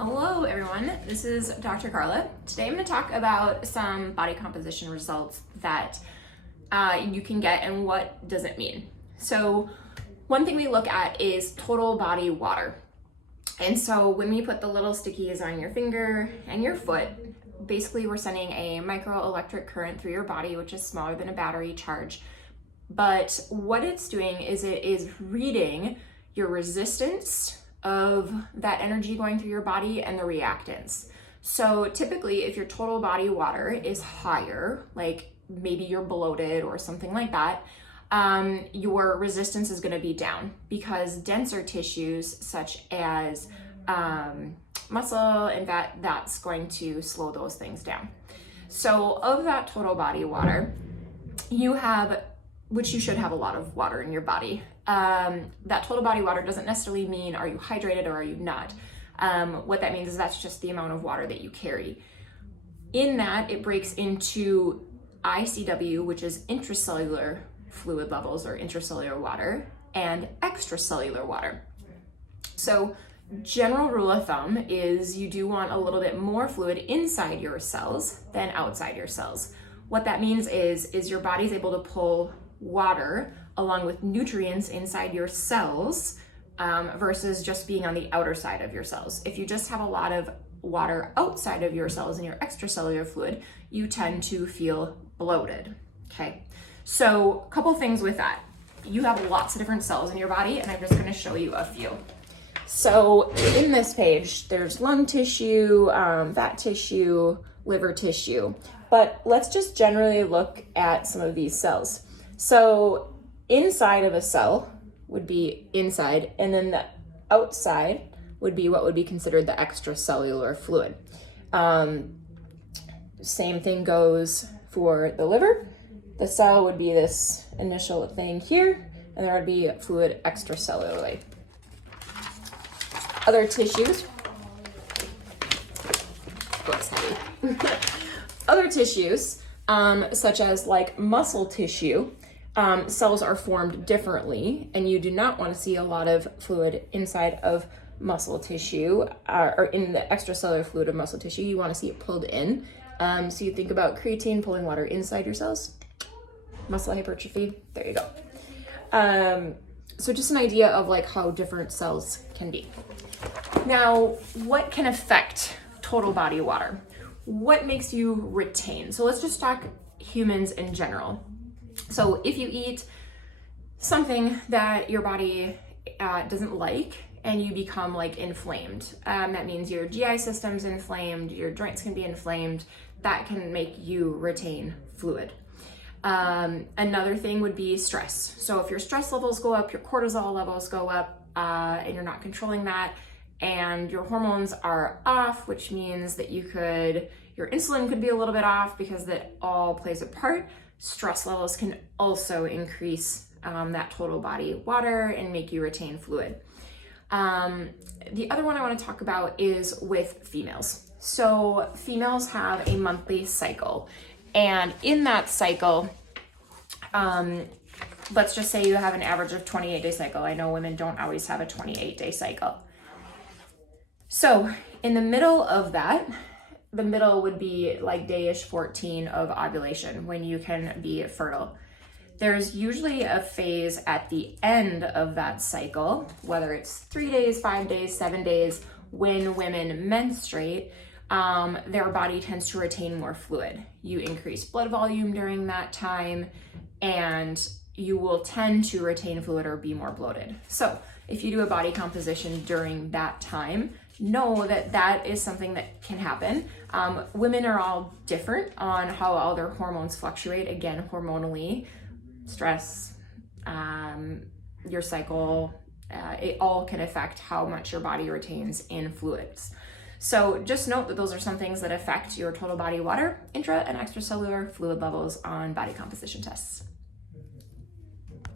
Hello everyone, this is Dr. Carla. Today I'm going to talk about some body composition results that you can get and what does it mean. So one thing we look at is total body water. And so when we put the little stickies on your finger and your foot, basically we're sending a microelectric current through your body, which is smaller than a battery charge. But what it's doing is it is reading your resistance of that energy going through your body and the reactance. So typically if your total body water is higher, like maybe you're bloated or something like that, your resistance is going to be down because denser tissues such as muscle and fat, that's going to slow those things down. So of that total body water, you have, which you should have a lot of water in your body. That total body water doesn't necessarily mean are you hydrated or are you not. What that means is that's just the amount of water that you carry. In that, it breaks into ICW, which is intracellular fluid levels or intracellular water, and extracellular water. So general rule of thumb is you do want a little bit more fluid inside your cells than outside your cells. What that means is your body's able to pull water along with nutrients inside your cells versus just being on the outer side of your cells. If you just have a lot of water outside of your cells in your extracellular fluid, you tend to feel bloated, okay? So a couple things with that. You have lots of different cells in your body, and I'm just gonna show you a few. So in this page, there's lung tissue, fat tissue, liver tissue, but let's just generally look at some of these cells. So inside of a cell would be inside, and then the outside would be what would be considered the extracellular fluid. Same thing goes for the liver. The cell would be this initial thing here, and there would be fluid extracellularly. Other tissues, looks heavy. Other tissues, such as like muscle tissue, cells are formed differently, and you do not want to see a lot of fluid inside of muscle tissue or in the extracellular fluid of muscle tissue. You want to see it pulled in. So you think about creatine pulling water inside your cells, muscle hypertrophy, there you go. So just an idea of like how different cells can be. Now, what can affect total body water? What makes you retain? So let's just talk humans in general. So if you eat something that your body doesn't like and you become like inflamed, that means your GI system's inflamed, your joints can be inflamed, that can make you retain fluid. Another thing would be stress. So if your stress levels go up, your cortisol levels go up, and you're not controlling that, and your hormones are off, which means that your insulin could be a little bit off because that all plays a part. Stress levels can also increase that total body water and make you retain fluid. The other one I want to talk about is with females. So females have a monthly cycle, and in that cycle, let's just say you have an average of 28-day cycle. I know women don't always have a 28-day cycle. So in the middle of that, the middle would be like dayish 14 of ovulation when you can be fertile. There's usually a phase at the end of that cycle, whether it's 3 days, 5 days, 7 days, when women menstruate, their body tends to retain more fluid. You increase blood volume during that time, and you will tend to retain fluid or be more bloated. So if you do a body composition during that time, know that that is something that can happen. Women are all different on how all their hormones fluctuate. Again, hormonally, stress, your cycle, it all can affect how much your body retains in fluids. So just note that those are some things that affect your total body water, intra and extracellular fluid levels on body composition tests.